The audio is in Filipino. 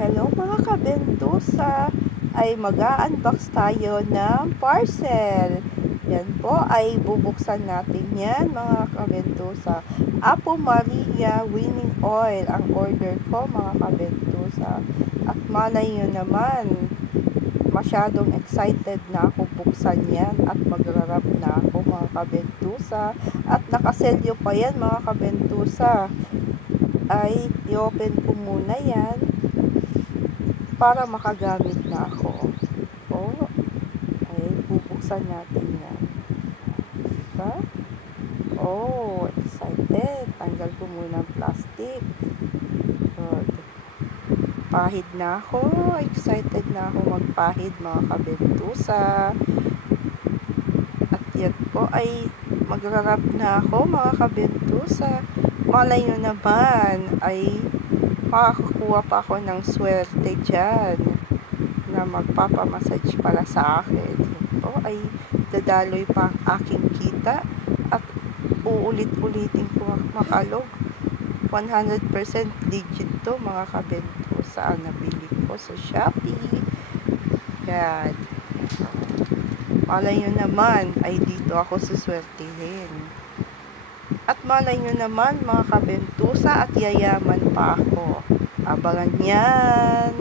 Hello mga kabentusa, ay mag-a-unbox tayo ng parcel. Yan po ay bubuksan natin yan mga kabentusa. Apo Maria Winning Oil ang order ko mga kabentusa. At malay nyo naman, masyadong excited na ako buksan yan at magrarap na ako mga kabentusa. At nakaselyo pa yan mga kabentusa. Ay i-open ko muna yan para makagamit na ako. Ay bubuksan natin yan. Diba? Excited. Tanggal ko muna ang plastic. Good. Pahid na ako. Excited na ako magpahid mga kabentusa. At yan po ay magrarap na ako mga kabentusa. Malay nyo naman ay makakakuha pa ako ng swerte dyan na magpapamassage pala sa akin. Ay dadaloy pa ang aking kita at uulit-ulitin ko makalog. 100% legit to mga kabentusa ang nabili ko sa Shopee. Yan. Malay nyo naman ay dito ako suswertihin. At malay nyo naman mga kabentusa at yayaman pa ako. Abangan yan.